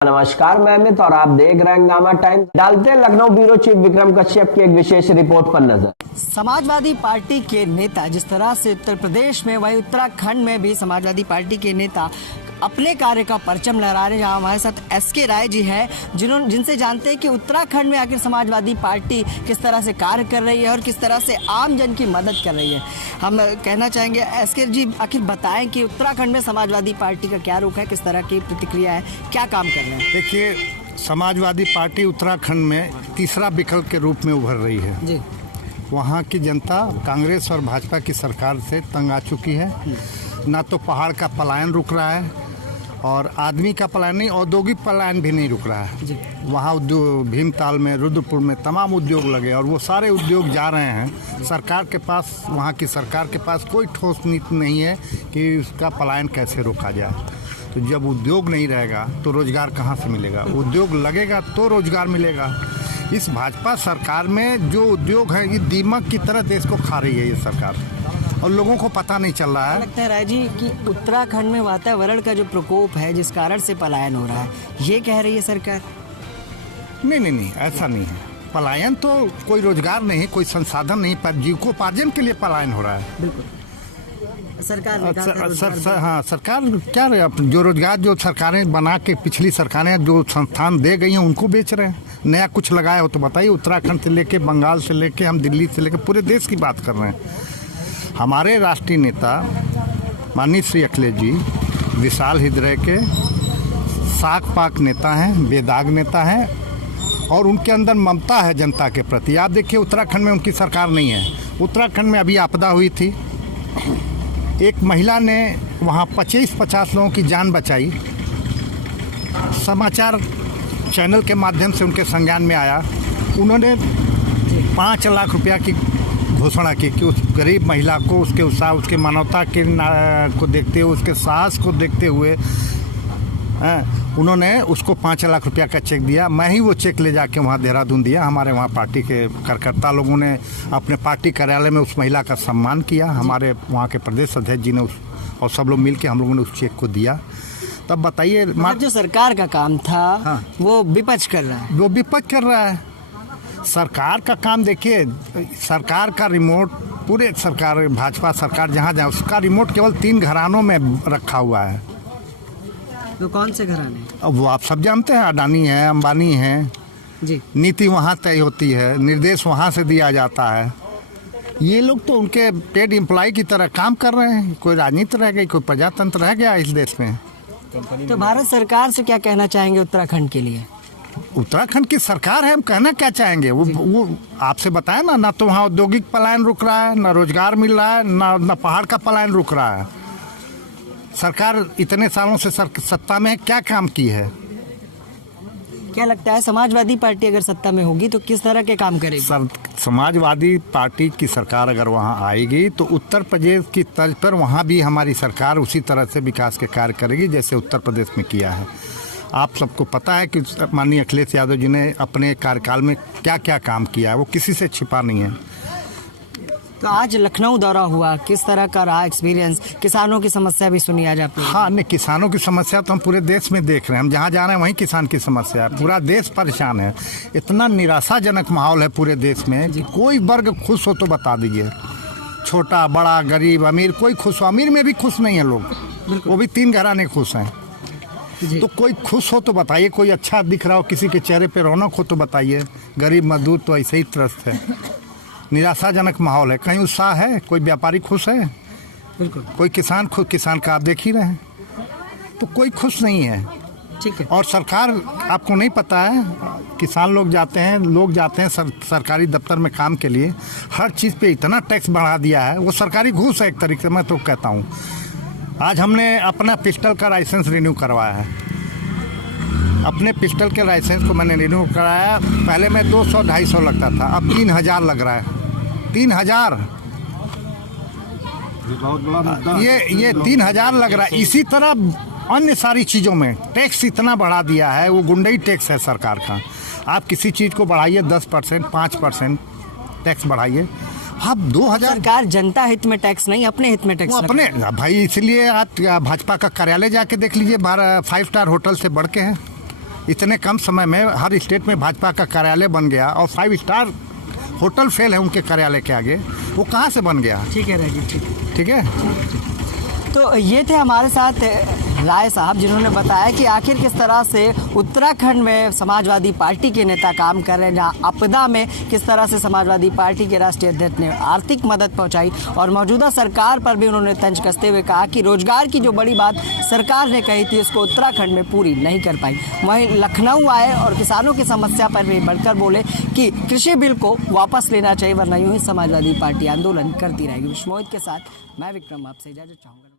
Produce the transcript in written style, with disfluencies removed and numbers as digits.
नमस्कार, मैं अमित और आप देख रहे हैं हंगामा टाइम्स। डालते हैं लखनऊ ब्यूरो चीफ विक्रम कश्यप की एक विशेष रिपोर्ट पर नजर। समाजवादी पार्टी के नेता जिस तरह से उत्तर प्रदेश में, वही उत्तराखंड में भी समाजवादी पार्टी के नेता अपने कार्य का परचम लहरा रहे हैं। जहाँ हमारे साथ एसके राय जी हैं, जिनसे जानते हैं कि उत्तराखंड में आखिर समाजवादी पार्टी किस तरह से कार्य कर रही है और किस तरह से आम जन की मदद कर रही है। हम कहना चाहेंगे एसके जी, आखिर बताएं कि उत्तराखंड में समाजवादी पार्टी का क्या रुख है, किस तरह की प्रतिक्रिया है, क्या काम कर रहे हैं। देखिए, समाजवादी पार्टी उत्तराखंड में तीसरा विकल्प के रूप में उभर रही है जी। वहाँ की जनता कांग्रेस और भाजपा की सरकार से तंग आ चुकी है। ना तो पहाड़ का पलायन रुक रहा है और आदमी का पलायन नहीं, औद्योगिक पलायन भी नहीं रुक रहा है। वहाँ उद्योग भीमताल में, रुद्रपुर में तमाम उद्योग लगे और वो सारे उद्योग जा रहे हैं। सरकार के पास, वहाँ की सरकार के पास कोई ठोस नीति नहीं है कि उसका पलायन कैसे रोका जाए। तो जब उद्योग नहीं रहेगा तो रोजगार कहाँ से मिलेगा? उद्योग लगेगा तो रोजगार मिलेगा। इस भाजपा सरकार में जो उद्योग है, ये दीमक की तरह देश को खा रही है ये सरकार, और लोगों को पता नहीं चल रहा है। लगता है राय जी कि उत्तराखंड में वातावरण का जो प्रकोप है, जिस कारण से पलायन हो रहा है, ये कह रही है सरकार। नहीं, ऐसा नहीं है। पलायन तो कोई रोजगार नहीं, कोई संसाधन नहीं, पर जीविकोपार्जन के लिए पलायन हो रहा है। बिल्कुल। सरकार हाँ, सरकार क्या जो रोजगार जो सरकारें बना के, पिछली सरकारें जो संस्थान दे गई हैं उनको बेच रहे हैं। नया कुछ लगाया हो तो बताइए। उत्तराखंड से लेके, बंगाल से लेके, हम दिल्ली से लेके पूरे देश की बात कर रहे हैं। हमारे राष्ट्रीय नेता माननीय श्री अखिलेश जी विशाल हृदय के साख पाक नेता हैं, बेदाग नेता हैं और उनके अंदर ममता है जनता के प्रति। आप देखिए, उत्तराखंड में उनकी सरकार नहीं है। उत्तराखंड में अभी आपदा हुई थी, एक महिला ने वहाँ 25-50 लोगों की जान बचाई। समाचार चैनल के माध्यम से उनके संज्ञान में आया। उन्होंने 5 लाख रुपया की घोषणा की कि उस गरीब महिला को, उसके उत्साह, उसके मानवता के को देखते हुए, उसके साहस को देखते हुए उन्होंने उसको 5 लाख रुपया का चेक दिया। मैं ही वो चेक ले जाके वहाँ देहरादून दिया। हमारे वहाँ पार्टी के कार्यकर्ता लोगों ने अपने पार्टी कार्यालय में उस महिला का सम्मान किया। हमारे वहाँ के प्रदेश अध्यक्ष जी ने और सब लोग मिल के हम लोगों ने उस चेक को दिया। तब बताइए, जो सरकार का काम था, हाँ, वो विपक्ष कर रहा है। वो विपक्ष कर रहा है। सरकार का काम देखिए, सरकार का रिमोट, पूरे सरकार, भाजपा सरकार जहाँ जहाँ, उसका रिमोट केवल 3 घरानों में रखा हुआ है। तो कौन से घराने? अब वो आप सब जानते हैं, अडानी है, अंबानी है जी। नीति वहाँ तय होती है, निर्देश वहाँ से दिया जाता है। ये लोग तो उनके पेड एम्प्लॉय की तरह काम कर रहे हैं। कोई राजनीति रह गई, कोई प्रजातंत्र रह गया इस देश में। तो भारत सरकार से क्या कहना चाहेंगे उत्तराखंड के लिए? उत्तराखंड की सरकार है, हम कहना क्या चाहेंगे? वो आपसे बताया ना तो वहाँ औद्योगिक पलायन रुक रहा है, ना रोजगार मिल रहा है, ना पहाड़ का पलायन रुक रहा है। सरकार इतने सालों से सत्ता में क्या काम की है? क्या लगता है समाजवादी पार्टी अगर सत्ता में होगी तो किस तरह के काम करेगी? समाजवादी पार्टी की सरकार अगर वहाँ आएगी तो उत्तर प्रदेश की तर्ज पर वहाँ भी हमारी सरकार उसी तरह से विकास के कार्य करेगी जैसे उत्तर प्रदेश में किया है। आप सबको पता है कि माननीय अखिलेश यादव जी ने अपने कार्यकाल में क्या क्या काम किया है, वो किसी से छिपा नहीं है। तो आज लखनऊ दौरा हुआ, किस तरह का रहा एक्सपीरियंस? किसानों की समस्या भी सुनी आज आपने? हाँ, नहीं, किसानों की समस्या तो हम पूरे देश में देख रहे हैं। हम जहाँ जा रहे हैं वहीं किसान की समस्या है। पूरा देश परेशान है। इतना निराशाजनक माहौल है पूरे देश में कि कोई वर्ग खुश हो तो बता दीजिए। छोटा बड़ा, गरीब अमीर, कोई खुश हो? अमीर में भी खुश नहीं है लोग, वो भी 3 घराने खुश हैं। तो कोई खुश हो तो बताइए, कोई अच्छा दिख रहा हो, किसी के चेहरे पे रौनक हो तो बताइए। गरीब मजदूर तो ऐसे ही त्रस्त है। निराशाजनक माहौल है। कहीं उत्साह है? कोई व्यापारी खुश है? बिल्कुल। कोई किसान खुद, किसान का आप देख ही रहे हैं, तो कोई खुश नहीं है। ठीक है। और सरकार, आपको नहीं पता है, किसान लोग जाते हैं सरकारी दफ्तर में काम के लिए, हर चीज़ पे इतना टैक्स बढ़ा दिया है। वो सरकारी घूस है एक तरीके से, मैं तो कहता हूँ। आज हमने अपना पिस्टल का लाइसेंस रिन्यू करवाया है। अपने पिस्टल के लाइसेंस को मैंने रिन्यू कराया। पहले में 200-250 लगता था, अब 3000 लग रहा है। 3000, ये 3000 लग रहा है। इसी तरह अन्य सारी चीज़ों में टैक्स इतना बढ़ा दिया है। वो गुंडई टैक्स है सरकार का। आप किसी चीज़ को बढ़ाइए 10%, 5% टैक्स बढ़ाइए। आप 2000, सरकार जनता हित में टैक्स नहीं, अपने हित में टैक्स अपने भाई, इसलिए आप भाजपा का कार्यालय जाके देख लीजिए, 5 स्टार होटल से बढ़ के है। इतने कम समय में हर स्टेट में भाजपा का कार्यालय बन गया और 5 स्टार होटल फेल है उनके कार्यालय के आगे, वो कहाँ से बन गया? ठीक है राजीव, ठीक है। तो ये थे हमारे साथ राय साहब, जिन्होंने बताया कि आखिर किस तरह से उत्तराखंड में समाजवादी पार्टी के नेता काम कर रहे हैं, जहाँ आपदा में किस तरह से समाजवादी पार्टी के राष्ट्रीय अध्यक्ष ने आर्थिक मदद पहुंचाई और मौजूदा सरकार पर भी उन्होंने तंज कसते हुए कहा कि रोजगार की जो बड़ी बात सरकार ने कही थी उसको उत्तराखंड में पूरी नहीं कर पाई। वहीं लखनऊ आए और किसानों की समस्या पर भी बढ़कर बोले कि कृषि बिल को वापस लेना चाहिए, वरना यूं ही समाजवादी पार्टी आंदोलन करती रहेगी। विश्वमोहित के साथ मैं विक्रम आपसे इजाजत चाहूँगा।